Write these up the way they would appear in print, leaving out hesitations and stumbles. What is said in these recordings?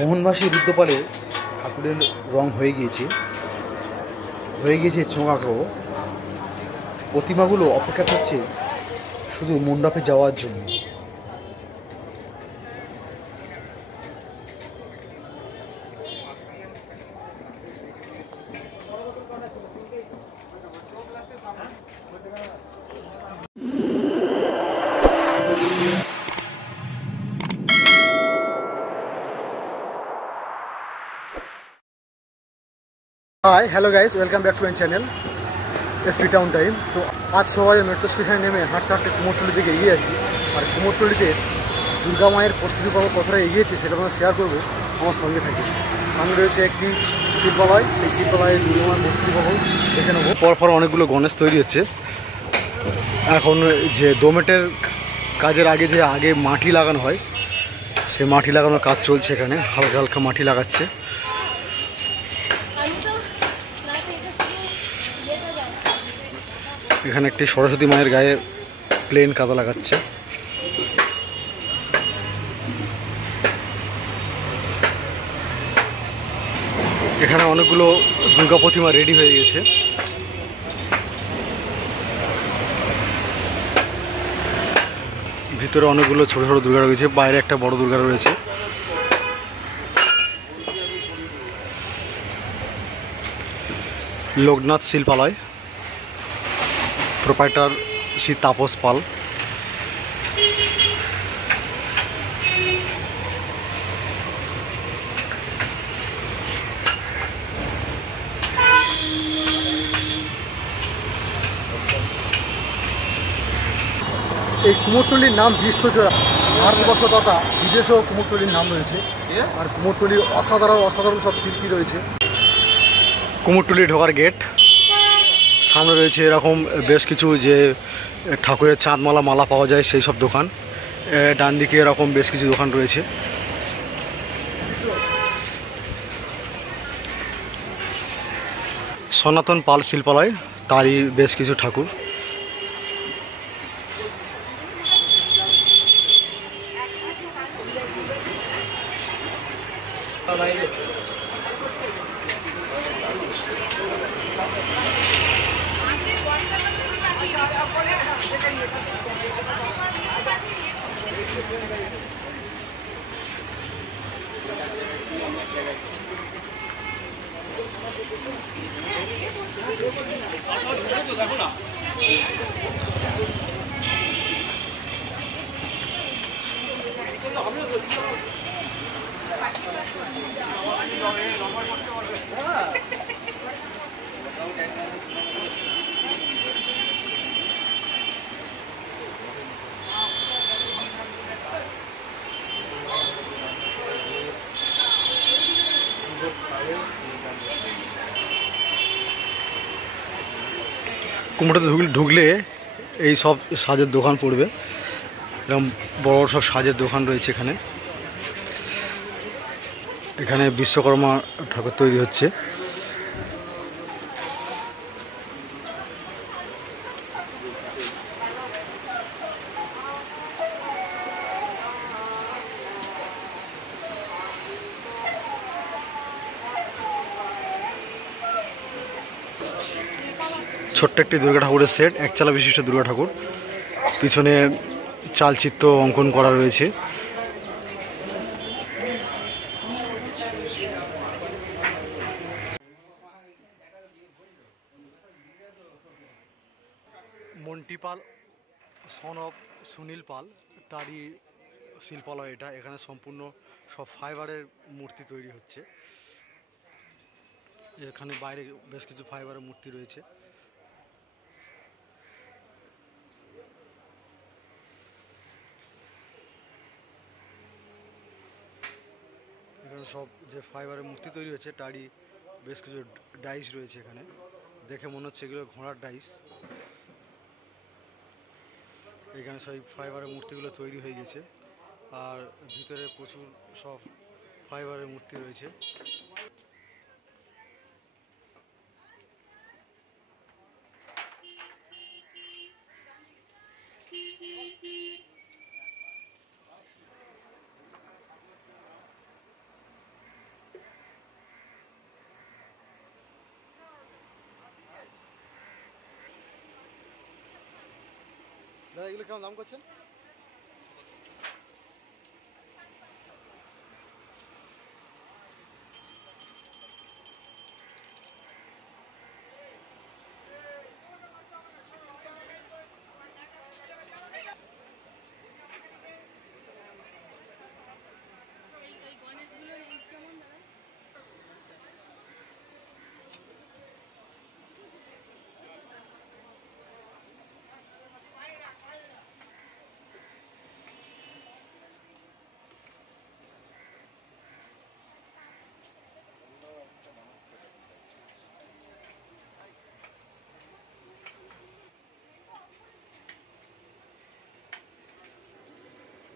মোহনবাসী রুদ্রপালে ঠাকুরের রং হয়ে গিয়েছে চোঙাকেও। প্রতিমাগুলো অপেক্ষা করছে শুধু মণ্ডপে যাওয়ার জন্য। Hi hello guys, welcome back to my channel SP town time. তো আজ সবাই মেট্রো স্টেশনে নেমে হাঁটতে হাঁটতে কুমোরটুলি দিকে এগিয়ে আছি। আর কুমোরটুলিতে দুর্গা মায়ের প্রস্তুতি পর্ব কতটা এগিয়েছে সেটা আমরা শেয়ার করবো, আমার সঙ্গে থাকি। সামনে রয়েছে একটি শিল্পালয়, সেই শিল্পালয়ে দুর্গা মায়ের প্রস্তুতি পর্ব দেখে নেবো। পরপর অনেকগুলো গণেশ তৈরি হচ্ছে। এখন যে দোমেটের কাজের আগে মাটি লাগানো হয়, সে মাটি লাগানোর কাজ চলছে। এখানে হালকা হালকা মাটি লাগাচ্ছে। এখানে একটি সরস্বতী মায়ের গায়ে প্লেন কাদা লাগাচ্ছে। এখানে অনেকগুলো দুর্গা প্রতিমা রেডি হয়ে গেছে। ভিতরে অনেকগুলো ছোট ছোট দুর্গা রয়েছে, বাইরে একটা বড় দুর্গা রয়েছে। লোকনাথ শিল্পালয়, প্রোপাইটার শ্রী তাপস পাল। এই কুমোরটুলির নাম বিশ্বজোড়া, ভারতবর্ষ তথা বিদেশেও কুমোরটুলির নাম রয়েছে। আর কুমোরটুলির অসাধারণ সব শিল্পী রয়েছে। কুমোরটুলি ঢোকার গেট, সামনে রয়েছে এরকম বেশ কিছু যে ঠাকুরের চাঁদমালা মালা পাওয়া যায় সেই সব দোকান। ডান দিকে এরকম বেশ কিছু দোকান রয়েছে। সনাতন পাল শিল্পালয়, তারই বেশ কিছু ঠাকুর। কুমোরটুলিতে ঢুকলে এই সব সাজের দোকান পড়বে। এরকম বড় সব সাজের দোকান রয়েছে এখানে। এখানে বিশ্বকর্মা ঠাকুর তৈরি হচ্ছে। ছোট্ট একটি দুর্গা ঠাকুরের সেট, একচালা বিশিষ্ট দুর্গা ঠাকুর। পিছনে চালচিত্র অঙ্কন করা রয়েছে। মন্টি পাল, সন অফ সুনীল পাল, তারই শিল্পালয় এটা। এখানে সম্পূর্ণ সব ফাইবারের মূর্তি তৈরি হচ্ছে। এখানে বাইরে বেশ কিছু ফাইবারের মূর্তি রয়েছে। এখানে সব যে ফাইবারের মূর্তি তৈরি হয়েছে তারই বেশ কিছু ডাইস রয়েছে। এখানে দেখে মনে হচ্ছে এগুলো ঘোড়ার ডাইস। এখানে সব ফাইবারের মূর্তিগুলো তৈরি হয়ে গেছে। আর ভিতরে প্রচুর সব ফাইবারের মূর্তি রয়েছে। এগুলো কেমন দাম করছেন?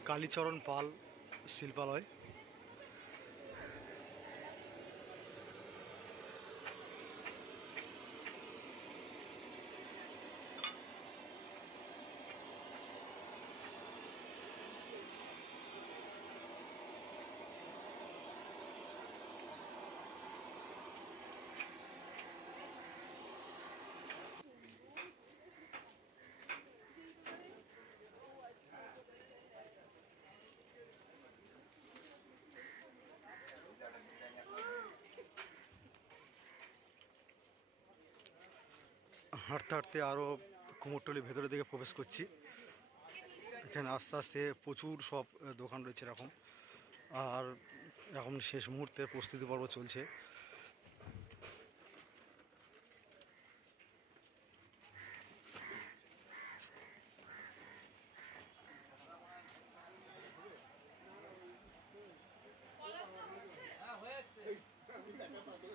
কালীচরণ পাল শিল্পালয়। হাঁটতে হাঁটতে আরও কুমোরটুলির ভেতরের দিকে প্রবেশ করছি। এখানে আস্তে আস্তে প্রচুর সব দোকান রয়েছে এরকম, আর এখন শেষ মুহূর্তে প্রস্তুতি পর্ব চলছে।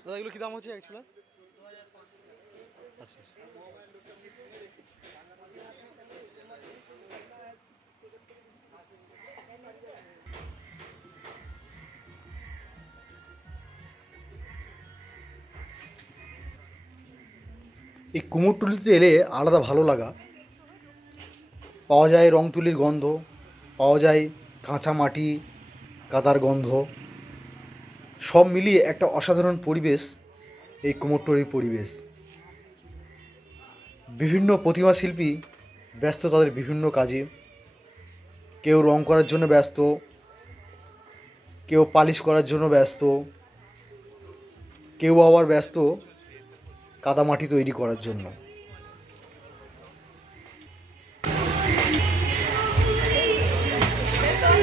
দাদা এগুলো কী দাম হচ্ছে অ্যাকচুয়ালি? আচ্ছা এই কুমোরটুলিতে এলে আলাদা ভালো লাগা পাওয়া যায়। রং তুলির গন্ধ পাওয়া যায়, কাঁচা মাটি কাদার গন্ধ, সব মিলিয়ে একটা অসাধারণ পরিবেশ এই কুমোরটুলির পরিবেশ। বিভিন্ন প্রতিমা শিল্পী ব্যস্ত তাদের বিভিন্ন কাজে, কেউ রং করার জন্য ব্যস্ত, কেউ পালিশ করার জন্য ব্যস্ত, কেউ আবার ব্যস্ত কাদামাটি তৈরি করার জন্য।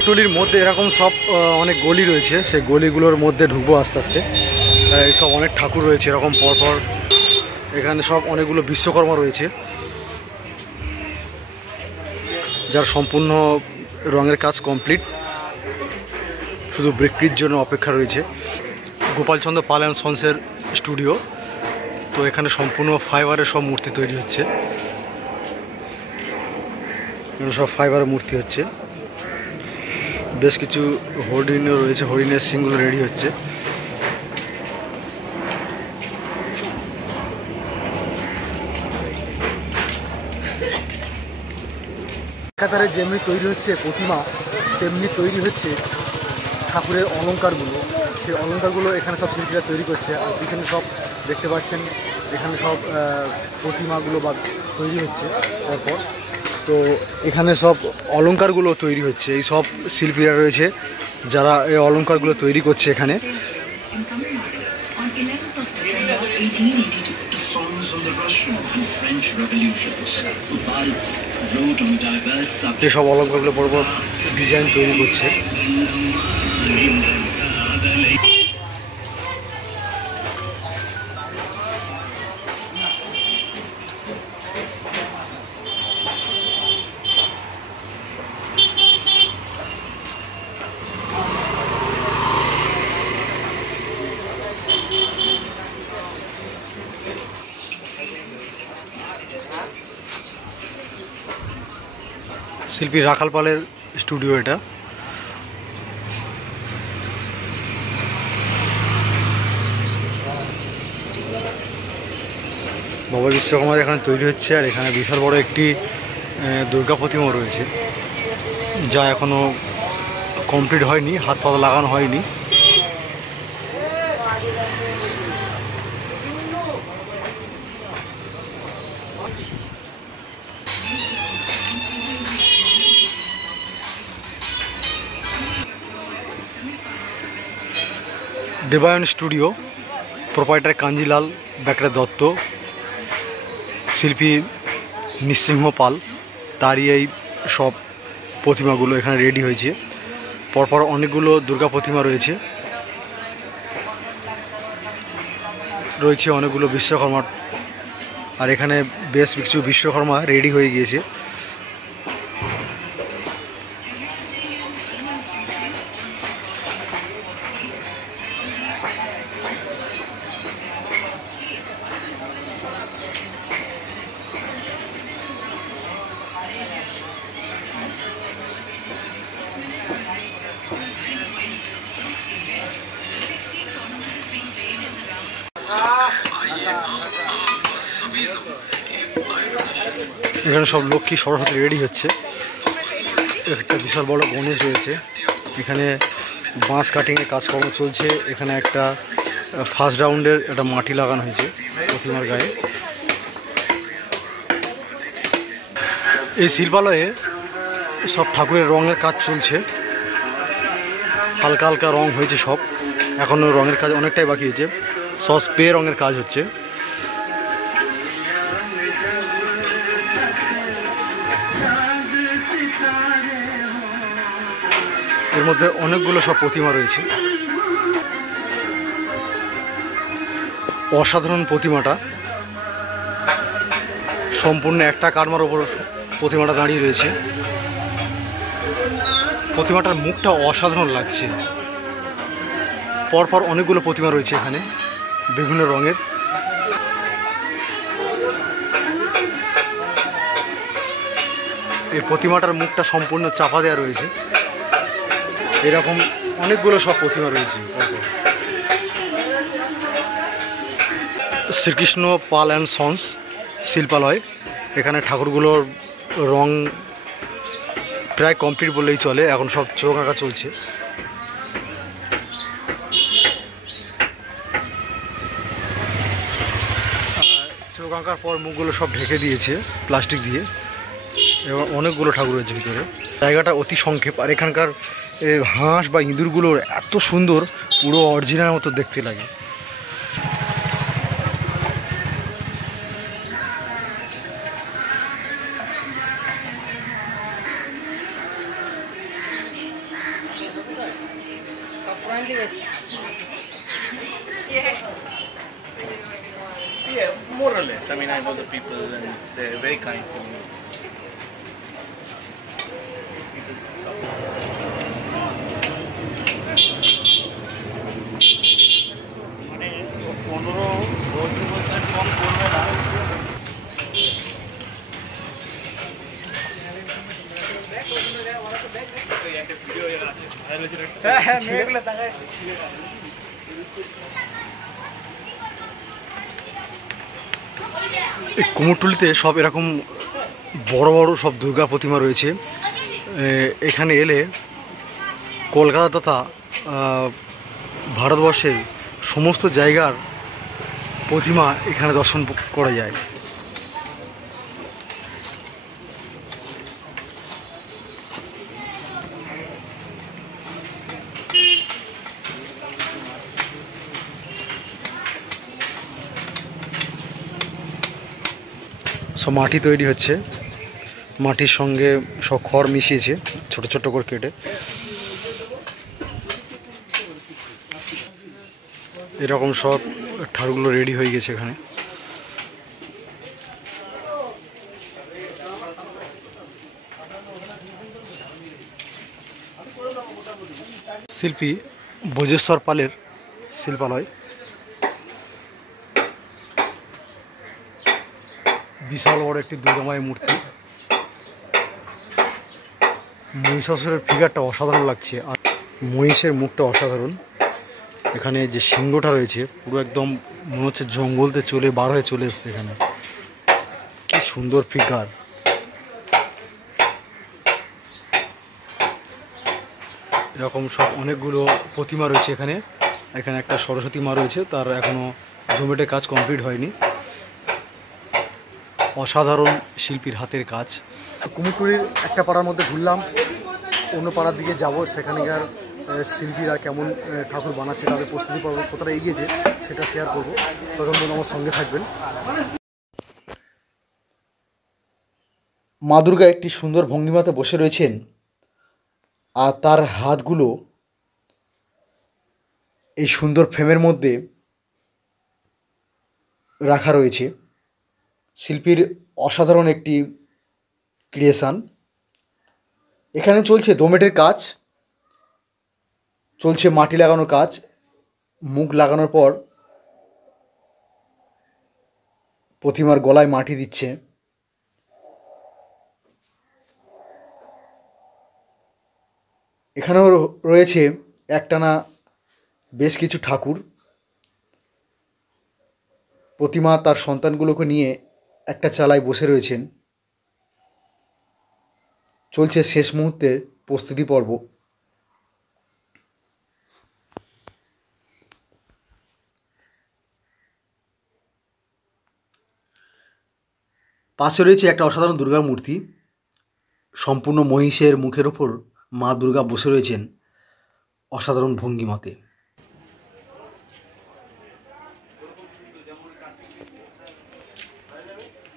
টুলির মধ্যে এরকম সব অনেক গলি রয়েছে, সেই গলিগুলোর মধ্যে ঢুকবো আস্তে আস্তে। এইসব অনেক ঠাকুর রয়েছে এরকম পরপর, এখানে সব অনেকগুলো বিশ্বকর্মা রয়েছে যার সম্পূর্ণ রঙের কাজ কমপ্লিট, শুধু বিক্রির জন্য অপেক্ষা রয়েছে। গোপালচন্দ্র পাল অ্যান্ড সন্সের স্টুডিও, তো এখানে সম্পূর্ণ ফাইবারের সব মূর্তি তৈরি হচ্ছে, সব ফাইবারের মূর্তি হচ্ছে। বেশ কিছু হরিণও রয়েছে, হরিণের সিংগুলো রেডি হচ্ছে। একাধারে যেমনি তৈরি হচ্ছে প্রতিমা, তেমনি তৈরি হচ্ছে ঠাকুরের অলংকারগুলো। সেই অলংকারগুলো এখানে সব শিল্পীরা তৈরি করছে। আর পিছনে সব দেখতে পাচ্ছেন এখানে সব প্রতিমাগুলো বা তৈরি হচ্ছে তারপর। তো এখানে সব অলংকারগুলো তৈরি হচ্ছে, এই সব শিল্পীরা রয়েছে যারা এই অলংকারগুলো তৈরি করছে এখানে। এসব অলংকারগুলো বড় বড় ডিজাইন তৈরি করছে। শিল্পী রাখাল পালের স্টুডিও এটা। বাবা বিশ্বকর্মার এখানে তৈরি হচ্ছে, আর এখানে বিশাল বড় একটি দুর্গা প্রতিমা রয়েছে যা এখনো কমপ্লিট হয়নি, হাত পা লাগানো হয়নি। দেবায়ন স্টুডিও, প্রোপাইটার কাঞ্জিলাল বেকরা দত্ত, শিল্পী নৃসিংহ পাল, তারই এই সব প্রতিমাগুলো এখানে রেডি হয়েছে। পরপর অনেকগুলো দুর্গা প্রতিমা রয়েছে, অনেকগুলো বিশ্বকর্মার, আর এখানে বেশ কিছু বিশ্বকর্মা রেডি হয়ে গিয়েছে। এখানে সব লক্ষ্মী সরস্বতী রেডি হচ্ছে। একটা বিশাল বড় গণেশ রয়েছে। এখানে বাঁশ কাটিংয়ের কাজকর্ম চলছে। এখানে একটা ফার্স্ট রাউন্ডের একটা মাটি লাগানো হয়েছে প্রতিমার গায়ে। এই শিল্পালয়ে সব ঠাকুরের রঙের কাজ চলছে, হালকা হালকা রং হয়েছে সব, এখনও রঙের কাজ অনেকটাই বাকি হয়েছে। সব স্প্রে রঙের কাজ হচ্ছে। এর মধ্যে অনেকগুলো সব প্রতিমা রয়েছে। অসাধারণ প্রতিমাটা, সম্পূর্ণ একটা কারমার ওপর প্রতিমাটা দাঁড়িয়ে রয়েছে। প্রতিমাটার মুখটা অসাধারণ লাগছে। পরপর অনেকগুলো প্রতিমা রয়েছে এখানে বিভিন্ন রঙের। এই প্রতিমাটার মুখটা সম্পূর্ণ চাপা দেওয়া রয়েছে। এরকম অনেকগুলো সব প্রতিমা রয়েছে। শ্রীকৃষ্ণ পাল অ্যান্ড সন্স শিল্পালয়। এখানে ঠাকুরগুলোর রং প্রায় কমপ্লিট বললেই চলে। এখন সব চোখ আঁকা চলছে। চোখ আঁকার পর মুখগুলো সব ঢেকে দিয়েছে প্লাস্টিক দিয়ে, এবং অনেকগুলো ঠাকুর রয়েছে ভিতরে। জায়গাটা অতি সংক্ষেপ, আর এখানকার হাঁস বা ইঁদুরগুলোর এত সুন্দর, পুরো অরিজিনাল মতো দেখতে লাগে। Yeah, more or less. I mean, I know the people and they're very kind to me. মানে 15-20% কম করবে না। হ্যাঁ, মেয়েগুলো তাকায়। এই কুমোরটুলিতে সব এরকম বড় বড় সব দুর্গা প্রতিমা রয়েছে। এখানে এলে কলকাতা তথা ভারতবর্ষের সমস্ত জায়গার প্রতিমা এখানে দর্শন করা যায়। সব মাটি তৈরি হচ্ছে, মাটির সঙ্গে সব খড় মিশিয়েছে ছোট ছোট করে কেটে। এরকম সব ঠাকুরগুলো রেডি হয়ে গেছে এখানে। শিল্পী ভোজেশ্বর পালের শিল্পালয়। বিশাল বড় একটি দুর্গামায়ের মূর্তি। মহিষাসুরের ফিগারটা অসাধারণ লাগছে, আর মহিষের মুখটা অসাধারণ। এখানে যে সিংহটা রয়েছে পুরো একদম মনে হচ্ছে জঙ্গলতে বার হয়ে চলে এসছে। এখানে কি সুন্দর ফিগার। এরকম সব অনেকগুলো প্রতিমা রয়েছে এখানে। এখানে একটা সরস্বতী মা রয়েছে, তার এখনো জমিটে কাজ কমপ্লিট হয়নি। অসাধারণ শিল্পীর হাতের কাজ। কুমোরটুলির একটা পাড়ার মধ্যে ঘুরলাম, অন্য পাড়ার দিকে যাব, সেখানকার শিল্পীরা কেমন ঠাকুর বানাচ্ছে, তাদের প্রস্তুতি পর্ব কতটা এগিয়েছে সেটা শেয়ার করবো। তখন আমার সঙ্গে থাকবেন। মা দুর্গা একটি সুন্দর ভঙ্গিমাতে বসে রয়েছেন, আর তার হাতগুলো এই সুন্দর ফ্রেমের মধ্যে রাখা রয়েছে। শিল্পীর অসাধারণ একটি ক্রিয়েশন। এখানে চলছে দোমেটের কাজ, চলছে মাটি লাগানোর কাজ। মুখ লাগানোর পর প্রতিমার গলায় মাটি দিচ্ছে। এখানেও রয়েছে একটানা বেশ কিছু ঠাকুর। প্রতিমা তার সন্তানগুলোকে নিয়ে একটা চালায় বসে রয়েছেন। চলছে শেষ মুহূর্তের প্রস্তুতি পর্ব। পাশে রয়েছে একটা অসাধারণ দুর্গা মূর্তি। সম্পূর্ণ মহিষের মুখের ওপর মা দুর্গা বসে রয়েছেন অসাধারণ ভঙ্গিমাতে।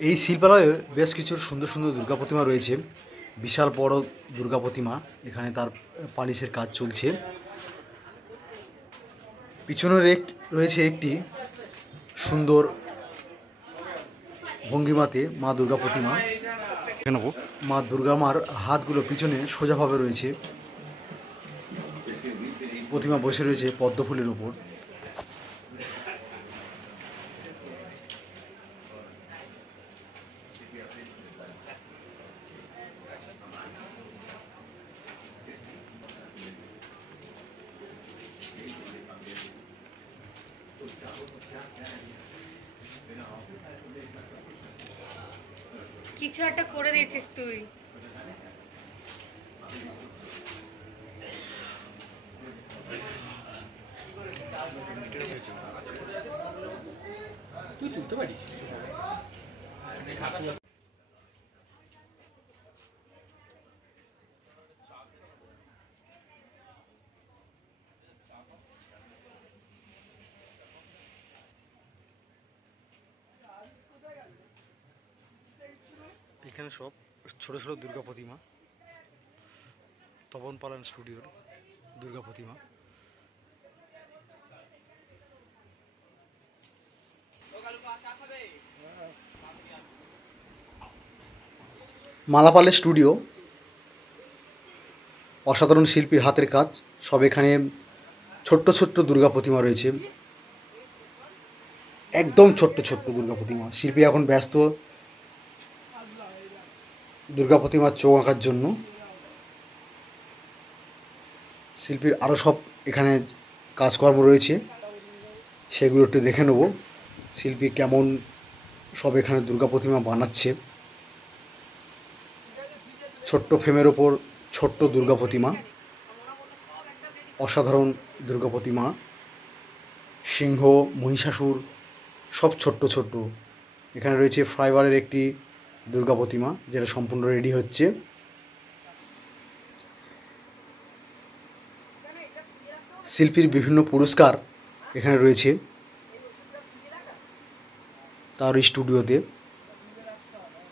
এই শিল্পালয়ে বেশ কিছু সুন্দর সুন্দর দুর্গা প্রতিমা রয়েছে। বিশাল বড় দুর্গা প্রতিমা, এখানে তার পালিশের কাজ চলছে। পিছনের রয়েছে একটি সুন্দর ভঙ্গিমাতে মা দুর্গা প্রতিমা। মা দুর্গা মার হাতগুলো পিছনে সোজাভাবে রয়েছে। প্রতিমা বসে রয়েছে পদ্ম ফুলের উপর। কিছু একটা করে দিয়েছিস তুই। তুই তুলতে পারিস? এখানে সব ছোট ছোট দুর্গা প্রতিমা, তপন পালান স্টুডিওর দুর্গা প্রতিমা। মালাপালের স্টুডিও, অসাধারণ শিল্পীর হাতের কাজ। সব এখানে ছোট্ট ছোট্ট দুর্গা প্রতিমা রয়েছে, একদম ছোট্ট ছোট্ট দুর্গা প্রতিমা। শিল্পী এখন ব্যস্ত দুর্গা প্রতিমার চোখ আঁকার জন্য। শিল্পীর আরও সব এখানে কাজকর্ম রয়েছে, সেগুলো একটু দেখে নেব। শিল্পী কেমন সব এখানে দুর্গা প্রতিমা বানাচ্ছে। ছোট্ট ফ্রেমের ওপর ছোট্ট দুর্গা প্রতিমা, অসাধারণ দুর্গা প্রতিমা। সিংহ, মহিষাসুর সব ছোট্ট ছোট্ট। এখানে রয়েছে ফাইবারের একটি দুর্গা প্রতিমা, যেটা সম্পূর্ণ রেডি হচ্ছে। শিল্পীর বিভিন্ন পুরস্কার এখানে রয়েছে তার স্টুডিওতে।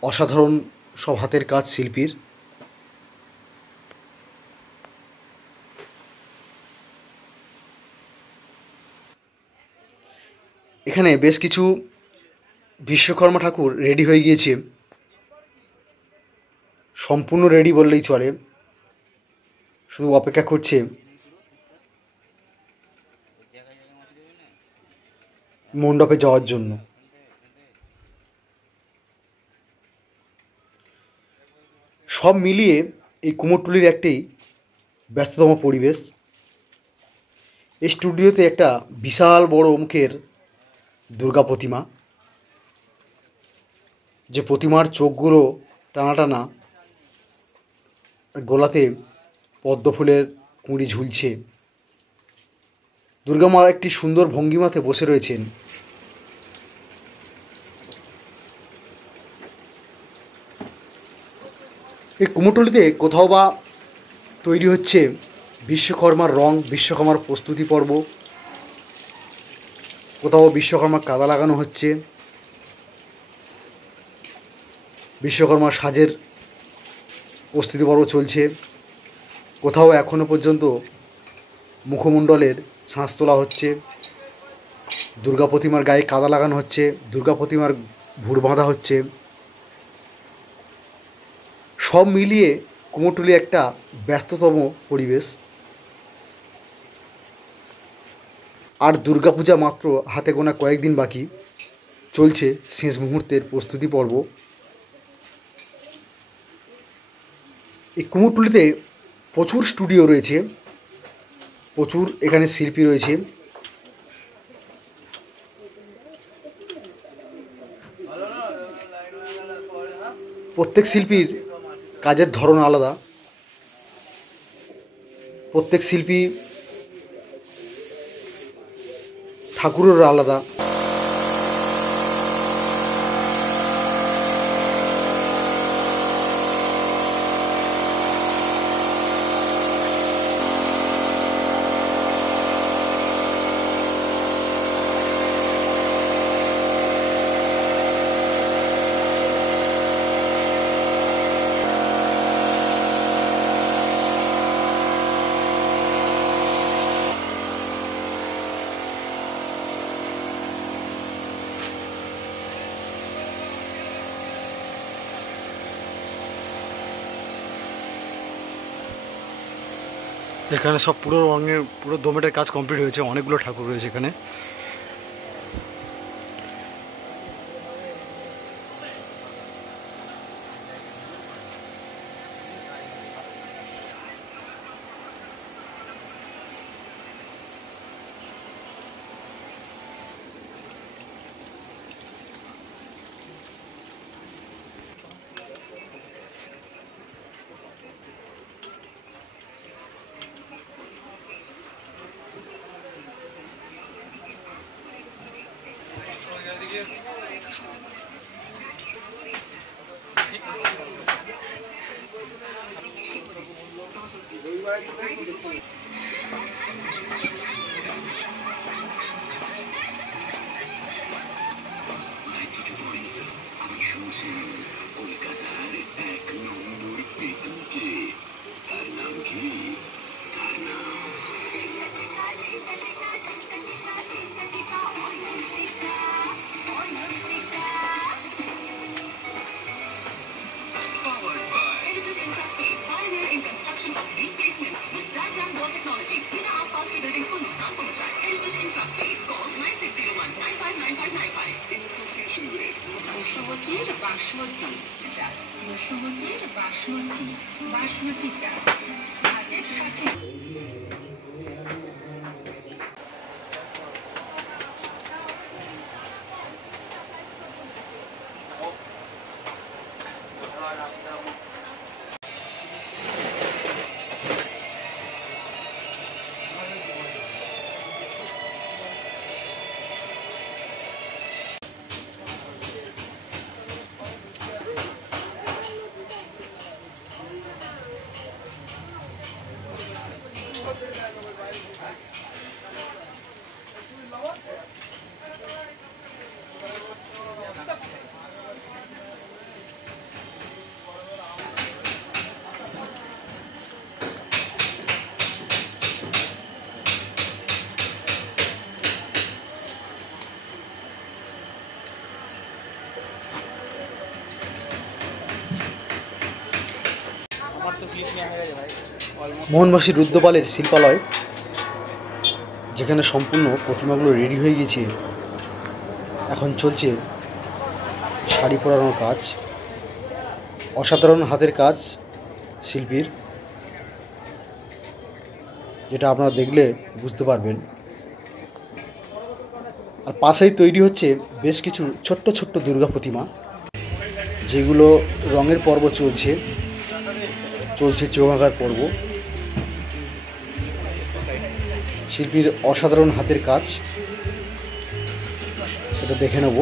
অসাধারণ সব হাতের কাজ শিল্পীর। এখানে বেশ কিছু বিশ্বকর্মা ঠাকুর রেডি হয়ে গিয়েছে, সম্পূর্ণ রেডি বললেই চলে। শুধু অপেক্ষা করছে মণ্ডপে যাওয়ার জন্য। সব মিলিয়ে এই কুমোরটুলির একটি ব্যস্ততম পরিবেশ। এই স্টুডিওতে একটা বিশাল বড় মুখের দুর্গা প্রতিমা, যে প্রতিমার চোখগুলো টানা টানা, গলাতে পদ্ম ফুলের কুঁড়ি ঝুলছে। দুর্গা মা একটি সুন্দর ভঙ্গিমাতে বসে রয়েছেন। এই কুমোরটুলিতে কোথাও বা তৈরি হচ্ছে বিশ্বকর্মার রং, বিশ্বকর্মার প্রস্তুতি পর্ব। কোথাও বিশ্বকর্মার কাদা লাগানো হচ্ছে, বিশ্বকর্মার সাজের প্রস্তুতি পর্ব চলছে। কোথাও এখনও পর্যন্ত মুখমণ্ডলের ছাঁচ তোলা হচ্ছে, দুর্গা প্রতিমার গায়ে কাদা লাগানো হচ্ছে, দুর্গা প্রতিমার ভুঁড় বাঁধা হচ্ছে। সব মিলিয়ে কুমোরটুলি একটা ব্যস্ততম পরিবেশ। আর দুর্গাপূজা মাত্র হাতে গোনা কয়েকদিন বাকি, চলছে শেষ মুহূর্তের প্রস্তুতি পর্ব। এই কুমোরটুলিতে প্রচুর স্টুডিও রয়েছে, প্রচুর এখানে শিল্পী রয়েছে। প্রত্যেক শিল্পীর কাজের ধরন আলাদা, প্রত্যেক শিল্পী ঠাকুরের আলাদা। এখানে সব পুরো রঙের পুরো দোমেটের কাজ কমপ্লিট হয়েছে, অনেকগুলো ঠাকুর রয়েছে এখানে। बासमती चाल भाতের সাথে মোহনবাসী রুদ্রপালের শিল্পালয়, যেখানে সম্পূর্ণ প্রতিমাগুলো রেডি হয়ে গেছে। এখন চলছে শাড়ি পরানোর কাজ। অসাধারণ হাতের কাজ শিল্পীর, যেটা আপনারা দেখলে বুঝতে পারবেন। আর পাশেই তৈরি হচ্ছে বেশ কিছু ছোট্ট ছোট্ট দুর্গা প্রতিমা, যেগুলো রঙের পর্ব চলছে চোখ আঁকার পর্ব। শিল্পীর অসাধারণ হাতের কাজ, সেটা দেখে নেব।